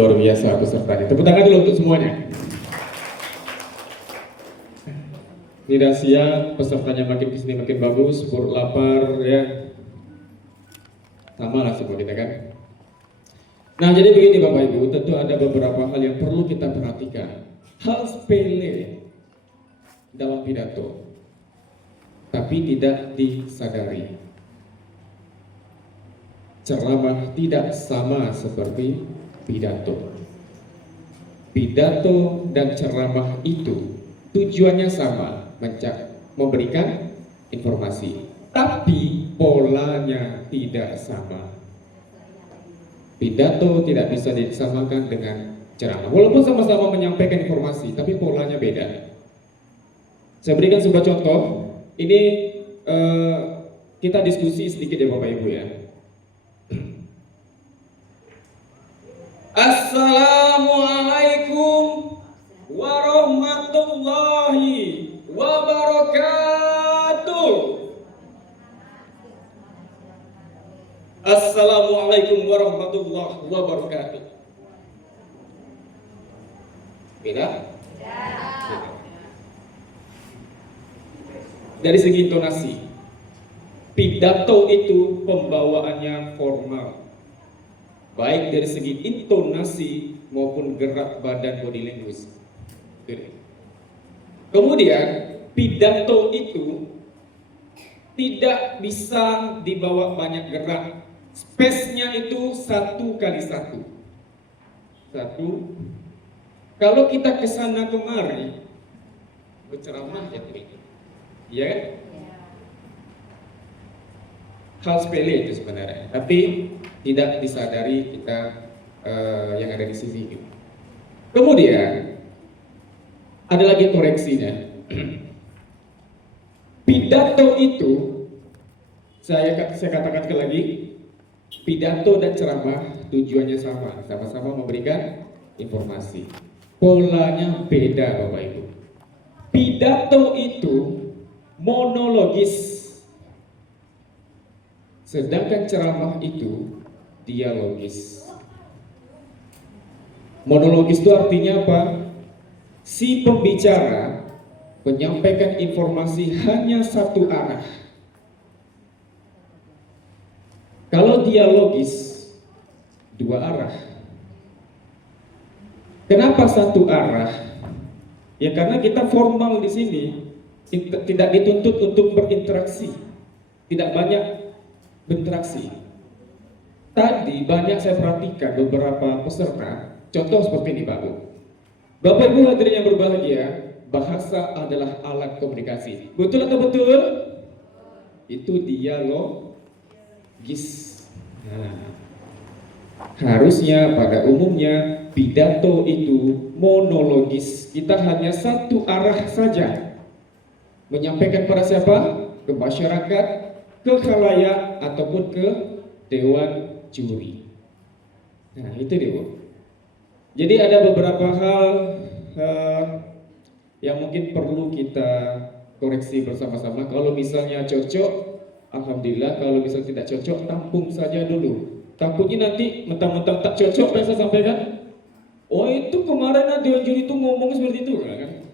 Luar biasa pesertanya. Tepuk tangan dulu untuk semuanya. Tidak siap, pesertanya makin kesini makin bagus, perut lapar ya. Sama lah semua kita kan. Nah jadi begini Bapak Ibu, tentu ada beberapa hal yang perlu kita perhatikan. Hal sepele dalam pidato, tapi tidak disadari. Ceramah tidak sama seperti pidato. Pidato dan ceramah itu tujuannya sama, memberikan informasi, tapi polanya tidak sama. Pidato tidak bisa disamakan dengan ceramah, walaupun sama-sama menyampaikan informasi, tapi polanya beda. Saya berikan sebuah contoh. Ini kita diskusi sedikit ya Bapak Ibu ya. Assalamualaikum warahmatullahi wabarakatuh. Assalamualaikum warahmatullahi wabarakatuh. Beda? Ya. Dari segi intonasi, pidato itu pembawaannya formal, baik dari segi intonasi maupun gerak badan, body language. Kemudian pidato itu tidak bisa dibawa banyak gerak. Space-nya itu 1x1. Kalau kita kesana kemari berceramah ya ini. Iya kan? Hal sepele itu sebenarnya, tapi tidak disadari kita yang ada di sini. Kemudian ada lagi koreksinya. Pidato itu saya katakan sekali lagi, pidato dan ceramah tujuannya sama, sama-sama memberikan informasi. Polanya beda Bapak Ibu. Pidato itu monologis, sedangkan ceramah itu dialogis. Monologis itu artinya apa? Si pembicara menyampaikan informasi hanya satu arah. Kalau dialogis, dua arah. Kenapa satu arah? Ya karena kita formal di sini, tidak dituntut untuk berinteraksi, tidak banyak berinteraksi. Tadi banyak saya perhatikan beberapa peserta, contoh seperti ini Pak Bu. Bapak Ibu hadirin yang berbahagia, bahasa adalah alat komunikasi. Betul atau betul? Itu dialogis. Nah, harusnya pada umumnya pidato itu monologis. Kita hanya satu arah saja. Menyampaikan pada siapa? Ke masyarakat, ke khalayak, ataupun ke dewan juri. Nah itu dia Bu. Jadi ada beberapa hal yang mungkin perlu kita koreksi bersama-sama. Kalau misalnya cocok, alhamdulillah. Kalau misalnya tidak cocok, tampung saja dulu. Takutnya nanti mentang-mentang tak cocok yang saya sampaikan, oh itu kemarin dewan juri itu ngomong seperti itu kan?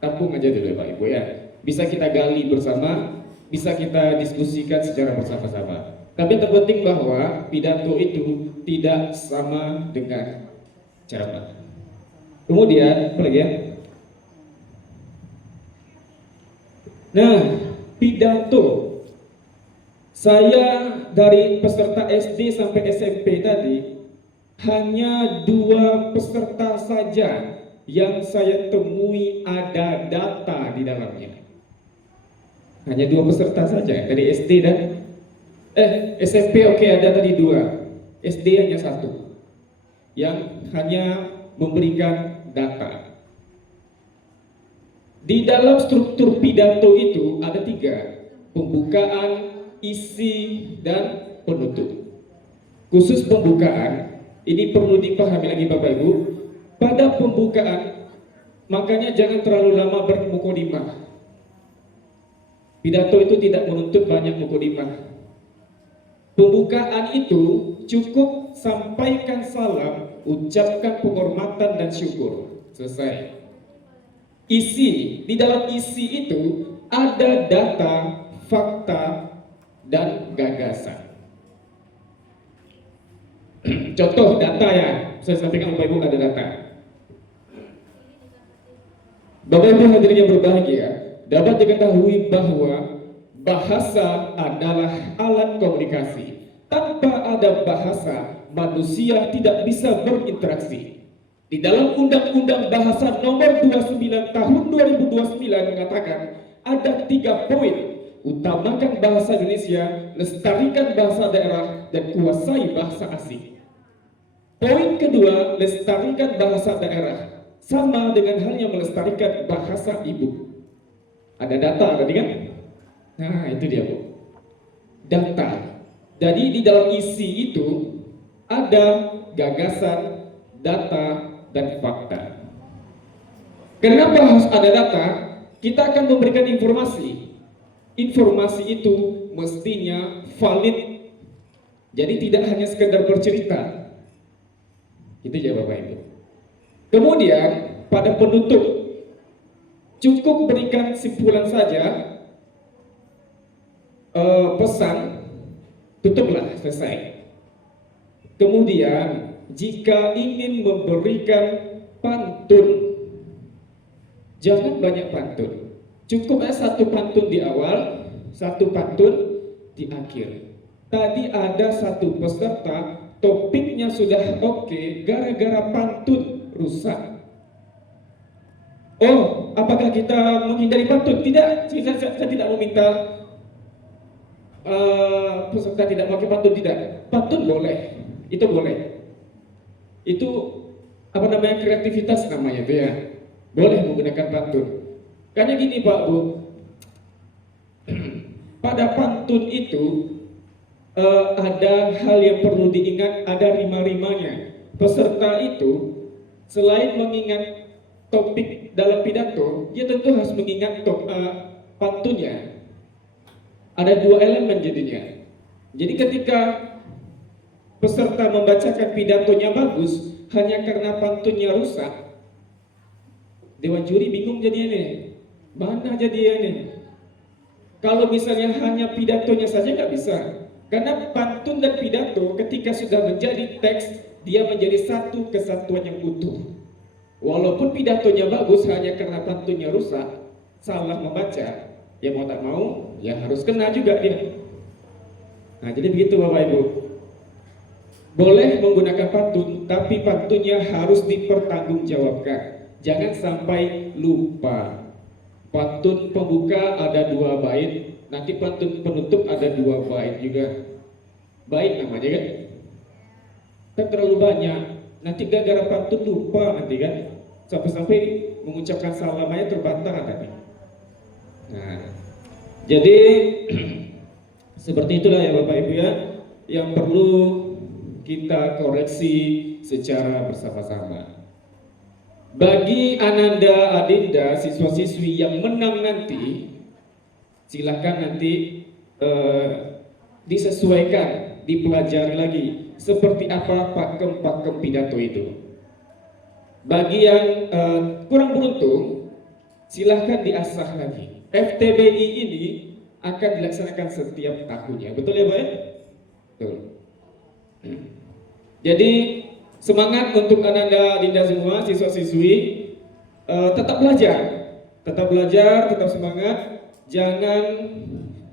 Tampung aja dulu ya Pak Ibu ya. Bisa kita gali bersama, bisa kita diskusikan secara bersama-sama. Tapi terpenting bahwa pidato itu tidak sama dengan ceramah. Kemudian apa lagi ya? Nah, pidato. Saya dari peserta SD sampai SMP tadi hanya 2 peserta saja yang saya temui ada data di dalamnya. Hanya 2 peserta saja dari SD dan SMP oke, ada tadi 2, SD hanya 1 yang hanya memberikan data. Di dalam struktur pidato itu ada 3, pembukaan, isi, dan penutup. Khusus pembukaan, ini perlu dipahami lagi Bapak Ibu. Pada pembukaan, makanya jangan terlalu lama bermukadimah. Pidato itu tidak menuntut banyak mukadimah. Pembukaan itu cukup sampaikan salam, ucapkan penghormatan dan syukur. Selesai. Isi, di dalam isi itu ada data, fakta, dan gagasan. Contoh data ya, saya sampaikan Bapak Ibu ada data. Bapak Ibu hadirin yang berbahagia, dapat diketahui bahwa bahasa adalah alat komunikasi. Tanpa ada bahasa, manusia tidak bisa berinteraksi. Di dalam Undang-Undang Bahasa Nomor 29 Tahun 2029 mengatakan ada 3 poin. Utamakan bahasa Indonesia, lestarikan bahasa daerah, dan kuasai bahasa asing. Poin kedua, lestarikan bahasa daerah. Sama dengan halnya melestarikan bahasa ibu. Ada data tadi kan? Nah itu dia Bu. Data. Jadi di dalam isi itu ada gagasan, data, dan fakta. Kenapa harus ada data? Kita akan memberikan informasi. Informasi itu mestinya valid. Jadi tidak hanya sekedar bercerita. Itu ya Bapak Ibu. Kemudian pada penutup cukup berikan simpulan saja, pesan, tutuplah, selesai. Kemudian jika ingin memberikan pantun, jangan banyak pantun. Cukup satu pantun di awal, satu pantun di akhir. Tadi ada satu peserta, topiknya sudah oke, gara-gara pantun rusak. Oh, apakah kita menghindari pantun? Tidak, saya tidak meminta peserta tidak pakai pantun, tidak. Pantun boleh, itu boleh. Itu apa namanya, kreativitas namanya itu ya. Boleh menggunakan pantun. Karena gini Pak Bu, pada pantun itu ada hal yang perlu diingat, ada rima-rimanya. Peserta itu selain mengingat topik dalam pidato, dia tentu harus mengingat pantunnya. Ada 2 elemen jadinya. Jadi ketika peserta membacakan pidatonya bagus, hanya karena pantunnya rusak, dewan juri bingung jadinya nih. Mana jadinya nih? Kalau misalnya hanya pidatonya saja nggak bisa. Karena pantun dan pidato ketika sudah menjadi teks, dia menjadi satu kesatuan yang utuh. Walaupun pidatonya bagus, hanya karena pantunnya rusak, salah membaca, ya mau tak mau, ya harus kena juga dia. Nah jadi begitu Bapak Ibu. Boleh menggunakan pantun, tapi pantunnya harus dipertanggungjawabkan. Jangan sampai lupa. Pantun pembuka ada 2 bait, nanti pantun penutup ada 2 bait juga. Bait namanya kan? Kan terlalu banyak. Nanti gara-gara pantun lupa nanti kan? Sampai-sampai mengucapkan salam aja terbantah tadi. Nah, jadi seperti itulah ya Bapak Ibu ya, yang perlu kita koreksi secara bersama-sama. Bagi Ananda Adinda, siswa-siswi yang menang nanti, silakan nanti disesuaikan, dipelajari lagi seperti apa pakem-pakem pidato itu. Bagi yang kurang beruntung, silahkan diasah lagi. FTBI ini akan dilaksanakan setiap tahunnya, betul ya Pak? Betul. Jadi semangat untuk Ananda Dinda semua, siswa-siswi, tetap belajar, tetap semangat, jangan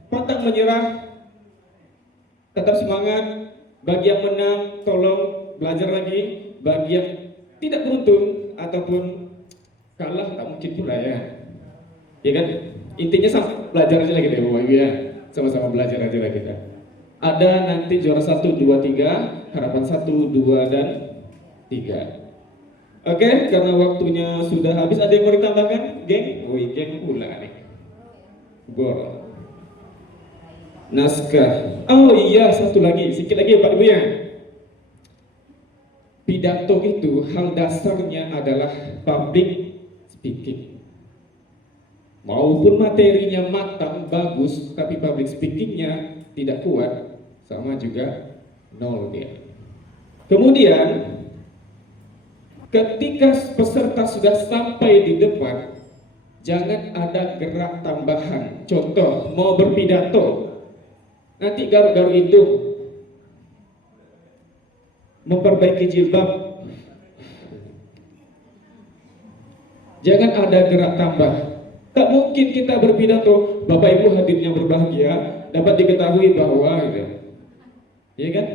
pantang menyerah, tetap semangat. Bagi yang menang, tolong belajar lagi. Bagi yang tidak beruntung ataupun kalah, tak mungkin pula ya. Ya kan? Intinya sama belajar aja lagi deh Bapak Ibu ya. Sama-sama belajar aja lah kita. Ada nanti juara 1, 2, 3, harapan 1, 2, dan 3. Oke, karena waktunya sudah habis, ada yang mau ditambahkan? Geng? Wih, geng pula nih. Bor. Naskah. Oh iya, satu lagi, sedikit lagi Pak Ibu ya. Pidato itu hal dasarnya adalah public speaking. Maupun materinya matang, bagus, tapi public speakingnya tidak kuat, sama juga nol dia. Kemudian ketika peserta sudah sampai di depan, jangan ada gerak tambahan. Contoh, mau berpidato, nanti garuk-garuk hidung, memperbaiki jilbab, jangan ada gerak tambah. Tak mungkin kita berpidato, Bapak Ibu hadirnya berbahagia, dapat diketahui bahwa, ya kan?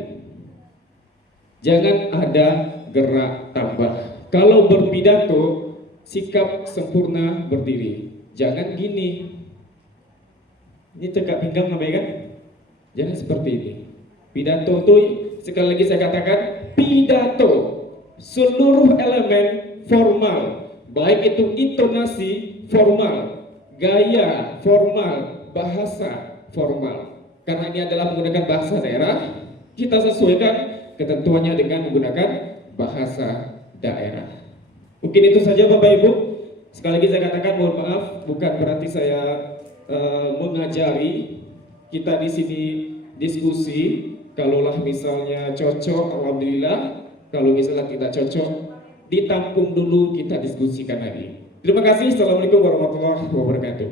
Jangan ada gerak tambah. Kalau berpidato, sikap sempurna berdiri. Jangan gini. Ini tegak pinggang namanya kan? Jangan seperti ini. Pidato itu, sekali lagi saya katakan, pidato. Seluruh elemen formal, baik itu intonasi formal, gaya formal, bahasa formal. Karena ini adalah menggunakan bahasa daerah, kita sesuaikan ketentuannya dengan menggunakan bahasa daerah. Mungkin itu saja Bapak Ibu. Sekali lagi saya katakan mohon maaf, bukan berarti saya mengajari. Kita di sini diskusi. Kalaulah misalnya cocok, alhamdulillah. Kalau misalnya tidak cocok, ditampung dulu, kita diskusikan lagi. Terima kasih. Assalamualaikum warahmatullahi wabarakatuh.